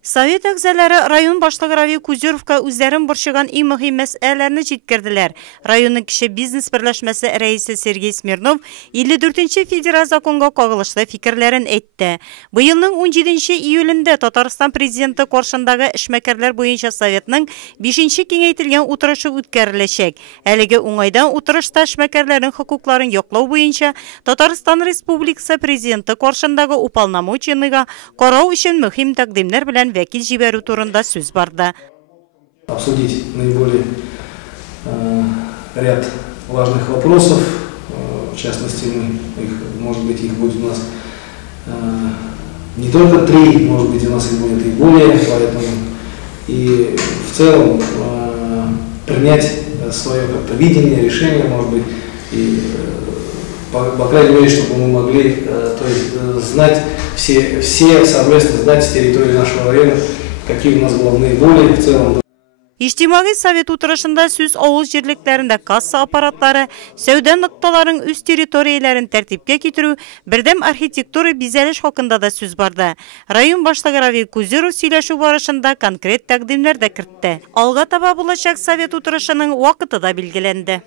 Совет әгзалары район башлыгы Равил Кузеровка үзләрен борчыган иң мөһим мәсьәләләрне җиткерделәр. Районның кече бизнес берләшмәсе рәисе Сергей Смирнов 54-нче федераль законга кагылышлы фикерләрен әйтте. Быелның 17 июлендә Татарстан президенты каршындагы эшмәкәрләр буенча советның 5-нче киңәйтелгән утырышы үткәреләчәк. Әлеге уңайдан утырышта эшмәкәрләрнең хокукларын яклау буенча Татарстан Республикасы президенты каршындагы уполномоченныйга карау өчен мөһим тәкъдимнәр белән вәкил җибәрү турында сүз барды. Обсудить наиболее ряд важных вопросов. В частности, может быть, их будет у нас не только 3, может быть, у нас их будет и более, поэтому и в целом принять свое как-то видение, решение, может быть, и по крайней мере, чтобы мы могли знать все совместно знать с территории нашего района, какие у нас головные боли в целом. Иҗтимагый совет утырышында сүз авыл җирлекләрендә касса аппаратлары, сәүдә нокталарын үз территорияләрен тәртипкә китерү, бердәм архитектура бизәлеш хакында да сүз барды. Район башлыгы Равил Кузеров сөйләшү барышында конкрет тәкъдимнәр дә кертте. Алга таба булачак совет утырышының вакыты да билгеләнде.